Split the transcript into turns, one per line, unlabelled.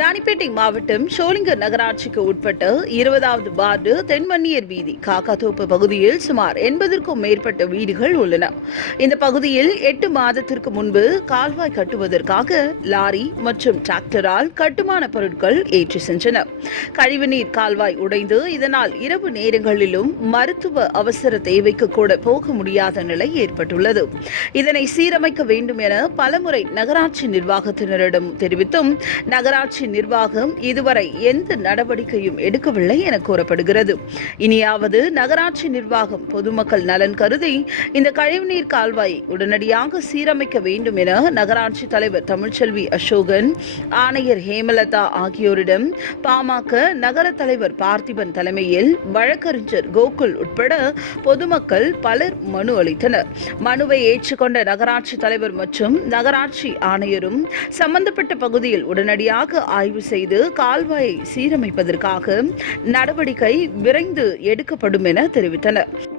ராணிப்பேட்டை மாவட்டம் ஷோலிங்கர் நகராட்சிக்கு உட்பட்ட இருபதாவது வார்டு தென்மன்னியர் வீதி காக்காத்தோப்பு பகுதியில் சுமார் எண்பதற்கும் மேற்பட்ட வீடுகள் உள்ளன. இந்த பகுதியில் எட்டு மாதத்திற்கு முன்பு கால்வாய் கட்டுவதற்காக லாரி மற்றும் டிராக்டரால் கட்டுமான பொருட்கள் ஏற்றி சென்றன. கழிவுநீர் கால்வாய் உடைந்து இதனால் இரவு நேரங்களிலும் மருத்துவ அவசர தேவைக்கு கூட போக முடியாத நிலை ஏற்பட்டுள்ளது. இதனை சீரமைக்க வேண்டும் என பலமுறை நகராட்சி நிர்வாகத்தினரிடம் தெரிவித்தும் நகரா நகராட்சி நிர்வாகம் இதுவரை எந்த நடவடிக்கையும் எடுக்கவில்லை என கூறப்படுகிறது. இனியாவது நகராட்சி நிர்வாகம் பொதுமக்கள் நலன் கருதி இந்த கழிவுநீர் கால்வாயை உடனடியாக சீரமைக்க வேண்டும் என நகராட்சி தலைவர் தமிழ்ச்செல்வி அசோகன் ஆணையர் ஹேமலதா ஆகியோரிடம் பாமக நகர தலைவர் பார்த்திபன் தலைமையில் வழக்கறிஞர் கோகுல் உட்பட பொதுமக்கள் பலர் மனு அளித்தனர். மனுவை ஏற்றுக்கொண்ட நகராட்சி தலைவர் மற்றும் நகராட்சி ஆணையரும் சம்பந்தப்பட்ட பகுதியில் உடனடியாக ஆய்வு செய்து கால்வாயை சீரமைப்பதற்காக நடவடிக்கை விரைந்து எடுக்கப்படும் என தெரிவித்தனர்.